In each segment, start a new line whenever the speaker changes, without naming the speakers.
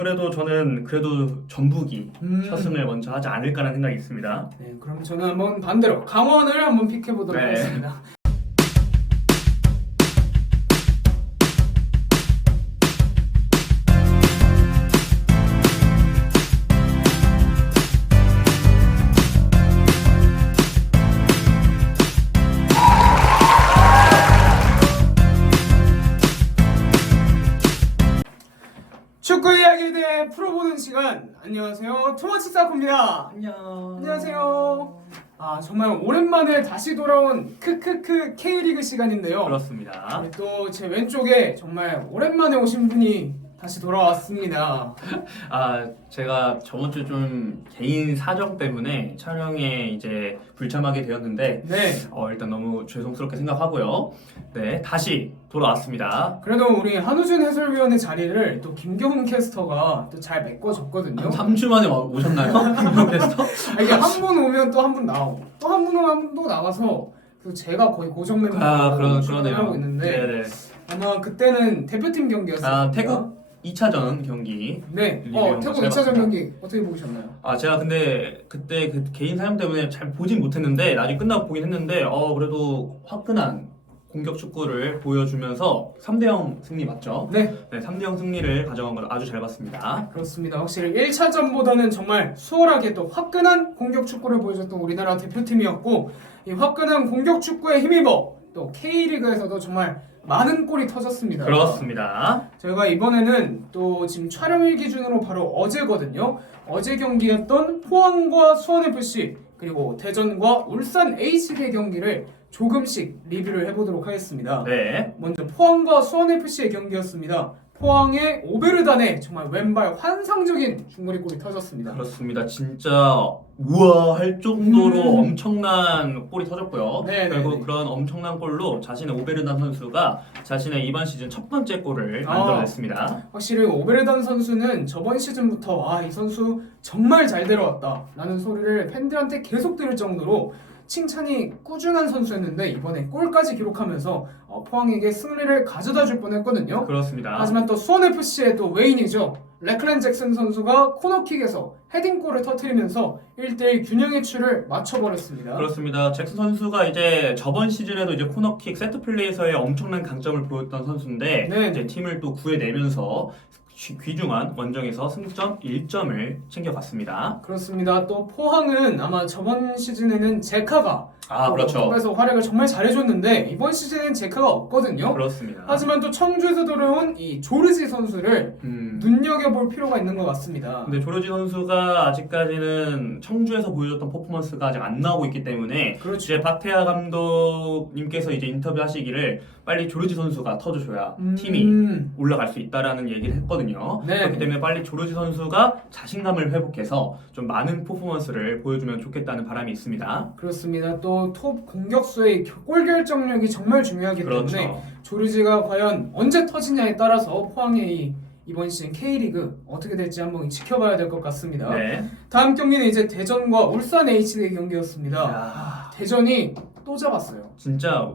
그래도 저는 그래도 전북이
음.
첫 승을 먼저 하지 않을까라는 생각이 있습니다.
네, 그럼 저는 한번 반대로 강원을 한번 픽해 보도록
네.
하겠습니다. 풀어보는 시간. 안녕하세요, 토마치 사코입니다.
안녕.
안녕하세요. 아 정말 오랜만에 다시 돌아온 크크크 K리그 시간인데요.
그렇습니다.
또 제 왼쪽에 정말 오랜만에 오신 분이 다시 돌아왔습니다.
아 제가 저번 주 좀 개인 사정 때문에 촬영에 이제 불참하게 되었는데
네.
어, 일단 너무 죄송스럽게 생각하고요. 네 다시 돌아왔습니다.
그래도 우리 한우준 해설위원의 자리를 또 김경훈 캐스터가 또 잘 메꿔줬거든요.
3주 만에 와- 오셨나요? 김경캐스터?
아, 이게 한 분 오면 또 한 분 나오고 또 한 분 오면 한 분 또 나가서 그 제가 거의 고정 멤버로
아 그런 그러네요.
하고 있는데
네네.
아마 그때는 대표팀 경기였어요.
아 태국 2차전 경기.
네.
리뷰
어,
한번
태국
잘
2차전
봤습니다.
경기 어떻게 보셨나요?
아 제가 근데 그때 그 개인 사용 때문에 잘 보진 못했는데 나중에 끝나고 보긴 했는데 어 그래도 화끈한 공격 축구를 보여주면서 3대0 승리 맞죠?
네.
네 3대0 승리를 가져간 걸 아주 잘 봤습니다.
그렇습니다. 확실히 1차전보다는 정말 수월하게 또 화끈한 공격 축구를 보여줬던 우리나라 대표팀이었고 이 화끈한 공격 축구에 힘입어 또 K리그에서도 정말 많은 골이 터졌습니다.
그렇습니다.
저희가 이번에는 또 지금 촬영일 기준으로 바로 어제거든요. 어제 경기였던 포항과 수원FC 그리고 대전과 울산 HK 경기를 조금씩 리뷰를 해보도록 하겠습니다.
네.
먼저 포항과 수원FC의 경기였습니다. 포항의 오베르단의 정말 왼발 환상적인 중거리 골이 터졌습니다.
그렇습니다. 진짜 우와 할 정도로
음.
엄청난 골이 터졌고요.
네, 네,
결국
네.
그런 엄청난 골로 자신의 오베르단 선수가 자신의 이번 시즌 첫 번째 골을
아.
만들어냈습니다.
확실히 오베르단 선수는 저번 시즌부터 아 이 선수 정말 잘 데려왔다 라는 소리를 팬들한테 계속 들을 정도로 칭찬이 꾸준한 선수였는데 이번에 골까지 기록하면서 어, 포항에게 승리를 가져다 줄 뻔했거든요.
그렇습니다.
하지만 또 수원FC의 또 웨인이죠. 레클랜 잭슨 선수가 코너킥에서 헤딩골을 터트리면서 1대1 균형의 추를 맞춰버렸습니다.
그렇습니다. 잭슨 선수가 이제 저번 시즌에도 이제 코너킥 세트 플레이에서의 엄청난 강점을 보였던 선수인데
네.
이제 팀을 또 구해내면서 귀- 귀중한 원정에서 승점 1점을 챙겨갔습니다.
그렇습니다. 또 포항은 아마 저번 시즌에는 제카가
아 그렇죠.
톱에서 활약을 정말 잘해줬는데 이번 시즌엔 제카가 없거든요.
그렇습니다.
하지만 또 청주에서 들어온 이 조르지 선수를
음.
눈여겨볼 필요가 있는 것 같습니다.
근데 조르지 선수가 아직까지는 청주에서 보여줬던 퍼포먼스가 아직 안 나오고 있기 때문에
그렇죠.
이제 박태하 감독님께서 이제 인터뷰하시기를 빨리 조르지 선수가 터져줘야
음,
팀이 올라갈 수 있다라는 얘기를 했거든요.
네.
그렇기 때문에 빨리 조르지 선수가 자신감을 회복해서 좀 많은 퍼포먼스를 보여주면 좋겠다는 바람이 있습니다.
그렇습니다. 또톱 공격수의 골 결정력이 정말 중요하기 때문에
그렇죠.
조르지가 과연 언제 터지냐에 따라서 포항의 이 이번 시즌 K리그 어떻게 될지 한번 지켜봐야 될 것 같습니다.
네.
다음 경기는 이제 대전과 울산 HD의 경기였습니다.
야,
대전이 또 잡았어요.
진짜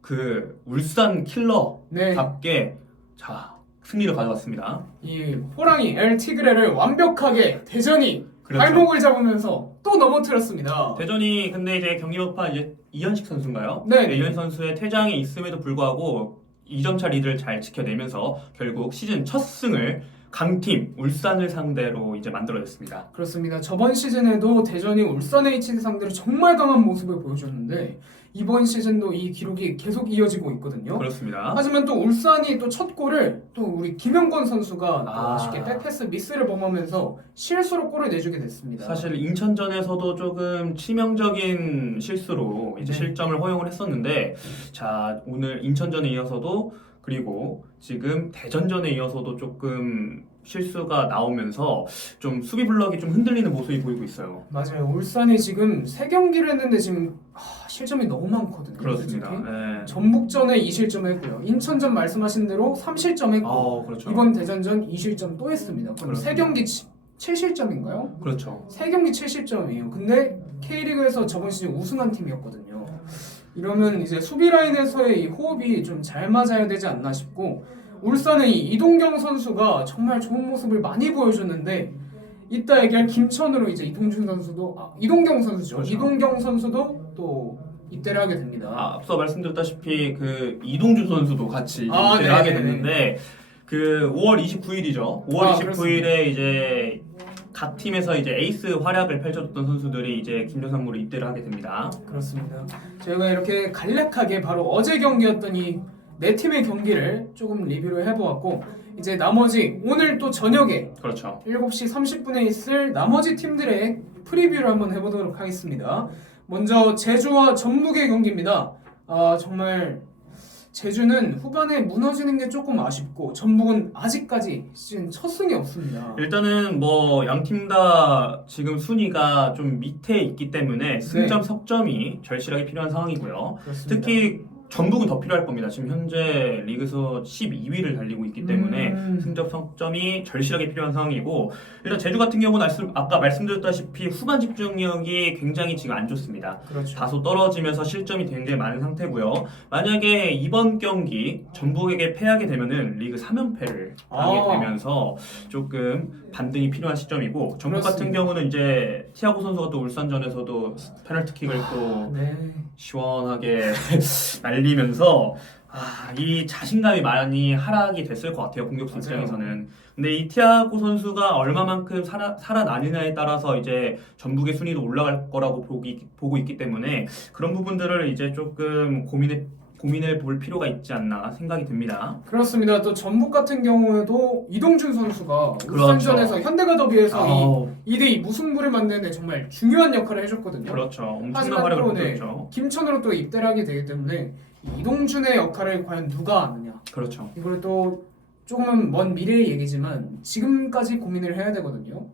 그 울산 킬러답게
네.
자 승리를 가져갔습니다.
이 호랑이 엘 티그레를 완벽하게 대전이
그렇죠.
발목을 잡으면서 또 넘어뜨렸습니다.
대전이 근데 이제 경기 여파 이제 이현식 선수인가요?
네.
이현식 선수의 퇴장이 있음에도 불구하고 2점 차 리드를 잘 지켜내면서 결국 시즌 첫 승을 강팀 울산을 상대로 이제 만들어냈습니다.
그렇습니다. 저번 시즌에도 대전이 울산 HD 상대로 정말 강한 모습을 보여줬는데 이번 시즌도 이 기록이 계속 이어지고 있거든요.
그렇습니다.
하지만 또 울산이 또 첫 골을 또 우리 김영권 선수가 또
아.
아 쉽게 백패스 미스를 범하면서 실수로 골을 내주게 됐습니다.
사실 인천전에서도 조금 치명적인 실수로 이제
네.
실점을 허용을 했었는데 자 오늘 인천전에 이어서도 그리고 지금 대전전에 이어서도 조금 실수가 나오면서 좀 수비 블럭이 좀 흔들리는 모습이 보이고 있어요.
맞아요. 울산이 지금 세 경기를 했는데 지금 아, 실점이 너무 많거든요.
그렇습니다.
솔직히.
네.
전북전에 2실점 했고요. 인천전 말씀하신 대로 3실점 했고
어, 그렇죠.
이번 대전전 2실점 또 했습니다. 그럼 세
그렇습니다.
경기 7실점인가요?
그렇죠.
세 경기 7실점이에요. 근데 K리그에서 저번 시즌 우승한 팀이었거든요. 이러면 이제 수비 라인에서의 이 호흡이 좀 잘 맞아야 되지 않나 싶고 울산의 이 이동경 선수가 정말 좋은 모습을 많이 보여줬는데 이따 얘기할 김천으로 이제 이동준 선수도 아, 이동경 선수죠.
그렇죠.
이동경 선수도 또 입대를 하게 됩니다.
아, 앞서 말씀드렸다시피 그 이동준 선수도 같이
아,
입대를
네,
하게
네,
됐는데 그 5월 29일이죠. 5월
아,
29일에 이제 각 팀에서 이제 에이스 활약을 펼쳐줬던 선수들이 이제 김정상무로 입대를 하게 됩니다.
그렇습니다. 저희가 이렇게 간략하게 바로 어제 경기였던 이 네 팀의 경기를 조금 리뷰를 해보았고 이제 나머지 오늘 또 저녁에
그렇죠.
7시 30분에 있을 나머지 팀들의 프리뷰를 한번 해보도록 하겠습니다. 먼저 제주와 전북의 경기입니다. 아 정말 제주는 후반에 무너지는 게 조금 아쉽고 전북은 아직까지 시즌 첫 승이 없습니다.
일단은 뭐 양 팀 다 지금 순위가 좀 밑에 있기 때문에 승점 석점이 절실하게 필요한 상황이고요.
그렇습니다.
특히 전북은 더 필요할 겁니다. 지금 현재 리그에서 12위를 달리고 있기 때문에
음.
승점 석점이 절실하게 필요한 상황이고 일단 제주 같은 경우는 아까 말씀드렸다시피 후반 집중력이 굉장히 지금 안 좋습니다.
그렇죠.
다소 떨어지면서 실점이 굉장히 많은 상태고요. 만약에 이번 경기 전북에게 패하게 되면은 리그 3연패를 하게
아.
되면서 조금 반등이 필요한 시점이고 전북 같은
그렇습니다.
경우는 이제 티아고 선수가 또 울산전에서도 페널티킥을 또
네.
시원하게 날 리면서 아, 이 자신감이 많이 하락이 됐을 것 같아요 공격수
맞아요.
입장에서는. 근데 이 티아고 선수가 얼마만큼 살아 살아나느냐에 따라서 이제 전북의 순위도 올라갈 거라고 보기, 보고 있기 때문에 그런 부분들을 이제 조금 고민해 고민해 볼 필요가 있지 않나 생각이 듭니다.
그렇습니다. 또 전북 같은 경우에도 이동준 선수가
그렇죠.
울산전에서 현대가 더비에서 이 2대2 무승부를 만드는데 정말 중요한 역할을 해줬거든요.
그렇죠. 엄청난 활약을
또 네,
보였죠.
김천으로 또 입대를 하게 되기 때문에 이 이동준의 역할을 과연 누가 아느냐
그렇죠.
이걸 또 조금은 먼 미래의 얘기지만 지금까지 고민을 해야 되거든요.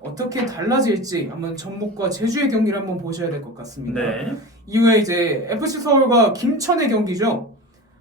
어떻게 달라질지 한번 전북과 제주의 경기를 한번 보셔야 될 것 같습니다.
네.
이후에 이제 FC 서울과 김천의 경기죠.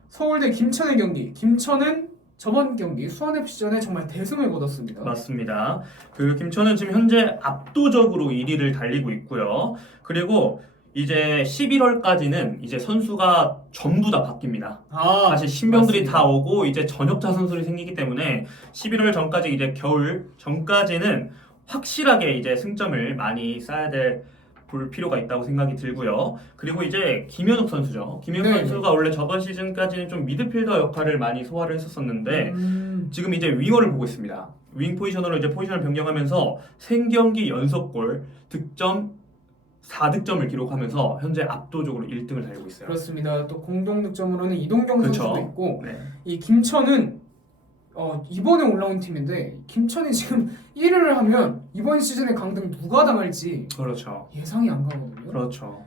서울대 김천의 경기. 김천은 저번 경기 수원 FC전에 정말 대승을 거뒀습니다.
맞습니다. 그 김천은 지금 현재 압도적으로 1위를 달리고 있고요. 그리고 이제 11월까지는 이제 선수가 전부 다 바뀝니다.
아,
사실 신병들이
맞습니다.
다 오고 이제 전역자 선수들이 생기기 때문에 11월 전까지 이제 겨울 전까지는 확실하게 이제 승점을 많이 쌓아야 될 볼 필요가 있다고 생각이 들고요. 그리고 이제 김현욱 선수죠. 김현욱
네.
선수가 원래 저번 시즌까지는 좀 미드필더 역할을 많이 소화를 했었었는데
음,
지금 이제 윙어를 보고 있습니다. 윙 포지션으로 이제 포지션을 변경하면서 생경기 연속골 득점 4득점을 기록하면서 현재 압도적으로 1등을 달리고 있어요.
그렇습니다. 또 공동 득점으로는 이동경
그렇죠.
선수도 있고
네.
이 김천은 어, 이번에 올라온 팀인데 김천이 지금 1위를 하면 이번 시즌에 강등 누가 당할지
그렇죠.
예상이 안 가거든요.
그렇죠.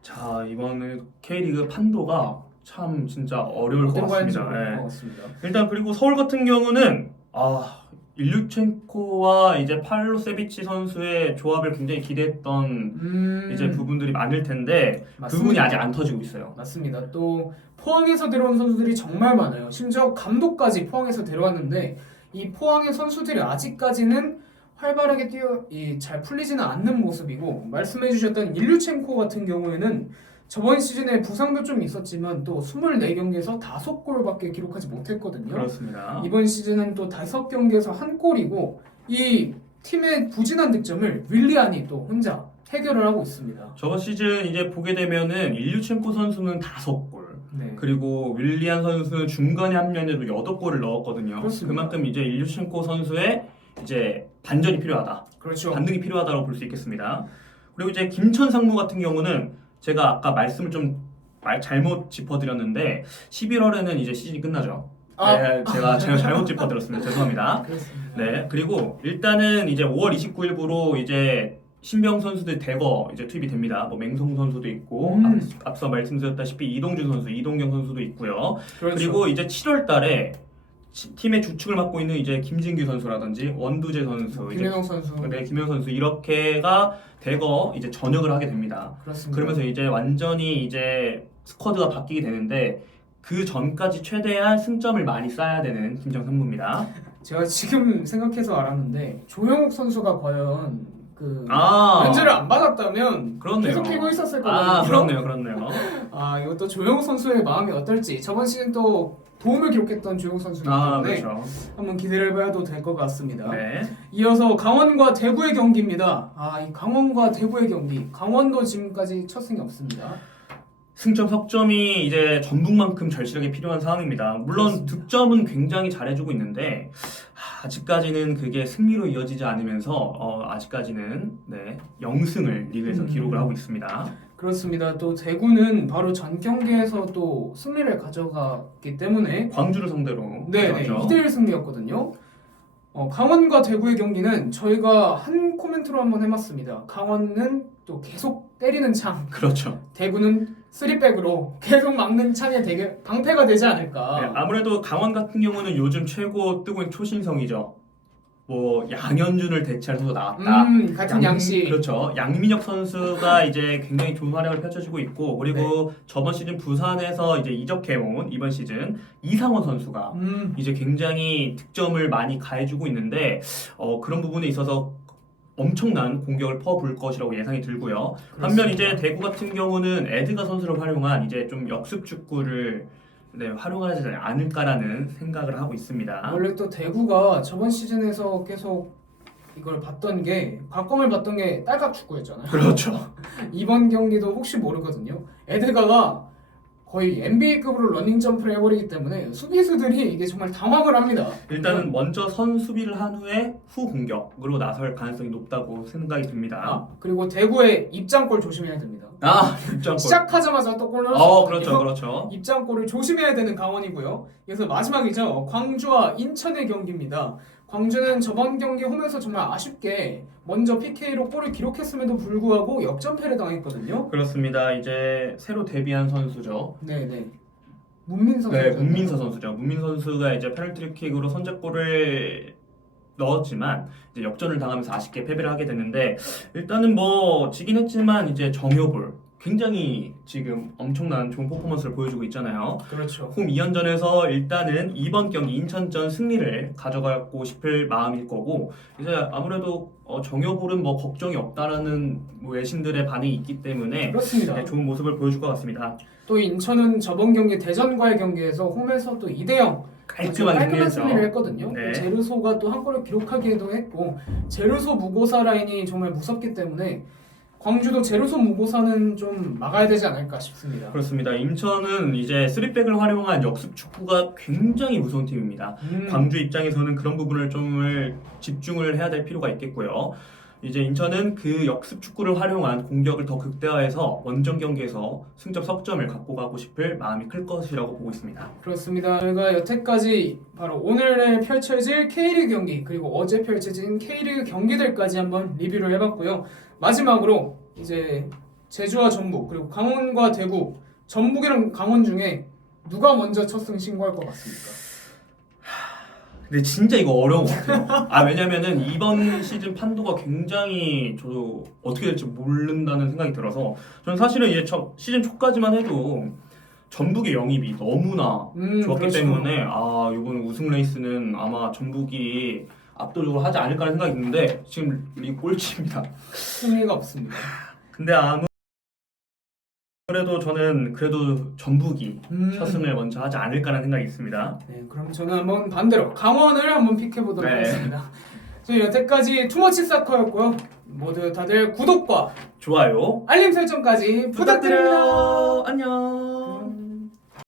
자, 이번에 K리그 판도가 참 진짜 어려울 것
어떤
같습니다.
모를
예.
것 같습니다.
일단 그리고 서울 같은 경우는 아 일류첸코와 이제 팔로세비치 선수의 조합을 굉장히 기대했던
음,
이제 부분들이 많을 텐데 그
맞습니다.
부분이 아직 안 터지고 있어요.
맞습니다. 또 포항에서 데려온 선수들이 정말 많아요. 심지어 감독까지 포항에서 데려왔는데 이 포항의 선수들이 아직까지는 활발하게 뛰어 이, 잘 풀리지는 않는 모습이고 말씀해주셨던 일류첸코 같은 경우에는 저번 시즌에 부상도 좀 있었지만 또 24경기에서 5골밖에 기록하지 못했거든요.
그렇습니다.
이번 시즌은 또 5경기에서 한 골이고 이 팀의 부진한 득점을 윌리안이 또 혼자 해결을 하고 있습니다.
저번 시즌 이제 보게 되면은 일류첸코 선수는 다섯 골
네.
그리고 윌리안 선수는 중간에 합류해도 여덟 골을 넣었거든요.
그렇습니다.
그만큼 이제 일류첸코 선수의 이제 반전이 필요하다.
그렇죠.
반등이 필요하다고 볼 수 있겠습니다. 그리고 이제 김천 상무 같은 경우는 제가 아까 말씀을 좀 말 잘못 짚어드렸는데 11월에는 이제 시즌이 끝나죠.
아.
네, 제가 제가 잘못 짚어드렸습니다. 죄송합니다.
그렇습니다.
네, 그리고 일단은 이제 5월 29일부로 이제 신병 선수들 대거 이제 투입이 됩니다. 뭐 맹성 선수도 있고
음.
앞, 서 말씀드렸다시피 이동준 선수, 이동경 선수도 있고요.
그렇죠.
그리고 이제 7월 달에 팀의 주축을 맡고 있는 이제 김진규 선수라든지 원두재 선수,
김현웅 선수
네, 김현 선수 이렇게가 대거 이제 전역을 하게 됩니다.
그렇습니다.
그러면서 이제 완전히 이제 스쿼드가 바뀌게 되는데 그 전까지 최대한 승점을 많이 쌓아야 되는 김정 상무입니다.
제가 지금 생각해서 알았는데 조영욱 선수가 과연 그
아,
면제를 안 받았다면
그렇네요.
계속 뛰고 있었을 거거든요.
아, 그렇네요, 그렇네요.
아 이것도 조영욱 선수의 마음이 어떨지 저번 시즌 또 도움을 기록했던 주영 선수이기
아
때문에
그렇죠.
한번 기대를 해봐도 될 것 같습니다.
네.
이어서 강원과 대구의 경기입니다. 아, 이 강원과 대구의 경기. 강원도 지금까지 첫 승이 없습니다.
승점 석점이 이제 전북만큼 절실하게 필요한 상황입니다. 물론
그렇습니다.
득점은 굉장히 잘해주고 있는데 하, 아직까지는 그게 승리로 이어지지 않으면서 어, 아직까지는 네, 0승을 리그에서
음.
기록을 하고 있습니다.
그렇습니다. 또 대구는 바로 전 경기에서 또 승리를 가져갔기 때문에
광주를 상대로
네, 네,
그렇죠.
2대1 승리였거든요. 어, 강원과 대구의 경기는 저희가 한 코멘트로 한번 해봤습니다. 강원은 또 계속 때리는 창,
그렇죠.
대구는 3백으로 계속 막는 창에 되게 방패가 되지 않을까.
네, 아무래도 강원 같은 경우는 요즘 최고 뜨고 있는 초신성이죠. 뭐 양현준을 대체할 선수 나왔다.
음, 같은
양-
양씨.
그렇죠. 양민혁 선수가 이제 굉장히 좋은 활약을 펼쳐지고 있고 그리고
네.
저번 시즌 부산에서 이제 이적해온 이번 시즌 이상원 선수가
음,
이제 굉장히 득점을 많이 가해주고 있는데 어, 그런 부분에 있어서 엄청난 공격을 퍼부을 것이라고 예상이 들고요. 반면 이제 대구 같은 경우는 에드가 선수를 활용한 이제 좀 역습 축구를 네, 활용하지 않을까라는 생각을 하고 있습니다.
원래 또 대구가 저번 시즌에서 계속 이걸 봤던 게 각광을 받던 게 딸깍 축구였잖아요.
그렇죠.
이번 경기도 혹시 모르거든요. 에드가가 거의 NBA급으로 러닝 점프를 해버리기 때문에 수비수들이 이게 정말 당황을 합니다.
일단은 먼저 선 수비를 한 후에 후 공격으로 나설 가능성이 높다고 생각이 듭니다.
아, 그리고 대구의 입장골 조심해야 됩니다.
아, 입장골.
시작하자마자 또골 넣을 수
어. 그렇죠, 그렇죠.
입장골을 조심해야 되는 강원이고요. 그래서 마지막이죠. 광주와 인천의 경기입니다. 광주는 저번 경기 홈에서 정말 아쉽게 먼저 PK로 골을 기록했음에도 불구하고 역전패를 당했거든요.
그렇습니다. 이제 새로 데뷔한 선수죠.
네네. 문민서
네,
선수.
문민서 선수죠. 문민 선수가 이제 페널티킥으로 선제골을 넣었지만 이제 역전을 당하면서 아쉽게 패배를 하게 됐는데 일단은 뭐 지긴 했지만 이제 정효볼 굉장히 지금 엄청난 좋은 퍼포먼스를 보여주고 있잖아요.
그렇죠.
홈 2연전에서 일단은 이번 경기 인천전 승리를 가져가고 싶을 마음일 거고 이제 아무래도 어, 정효볼은 뭐 걱정이 없다라는 뭐 외신들의 반응이 있기 때문에
그렇습니다.
네, 좋은 모습을 보여줄 것 같습니다.
또 인천은 저번 경기 대전과의 경기에서 홈에서 또 2대 0
깔끔하게
깔끔한
승리했죠.
승리를 했거든요.
네.
제르소가 또 한 골을 기록하기도 했고 제르소 무고사 라인이 정말 무섭기 때문에 광주도 제르소 무고사는 좀 막아야 되지 않을까 싶습니다.
그렇습니다. 인천은 이제 3백을 활용한 역습 축구가 굉장히 무서운 팀입니다.
음,
광주 입장에서는 그런 부분을 좀 집중을 해야 될 필요가 있겠고요. 이제 인천은 그 역습 축구를 활용한 공격을 더 극대화해서 원정 경기에서 승점 석점을 갖고 가고 싶을 마음이 클 것이라고 보고 있습니다.
그렇습니다. 저희가 여태까지 바로 오늘에 펼쳐질 K리그 경기 그리고 어제 펼쳐진 K리그 경기들까지 한번 리뷰를 해봤고요. 마지막으로 이제 제주와 전북 그리고 강원과 대구 전북이랑 강원 중에 누가 먼저 첫 승 신고할 것 같습니까?
근데 진짜 이거 어려운 것 같아요. 아 왜냐면은 이번 시즌 판도가 굉장히 저도 어떻게 될지 모른다는 생각이 들어서 저는 사실은 이제 첫 시즌 초까지만 해도 전북의 영입이 너무나
음,
좋았기
그렇죠.
때문에 아 이번 우승 레이스는 아마 전북이 압도적으로 하지 않을까라는 생각이 있는데 지금 리그 꼴찌입니다.
승리가 없습니다.
근데 아무 래도 저는 그래도 전북이
음.
첫 승을 먼저 하지 않을까라는 생각이 있습니다.
네, 그럼 저는 한번 반대로 강원을 한번 픽해 보도록
네.
하겠습니다. 저희 여태까지 투머치 사커였고요. 모두 다들 구독과
좋아요
알림 설정까지 부탁드립니다.
부탁드려요. 안녕.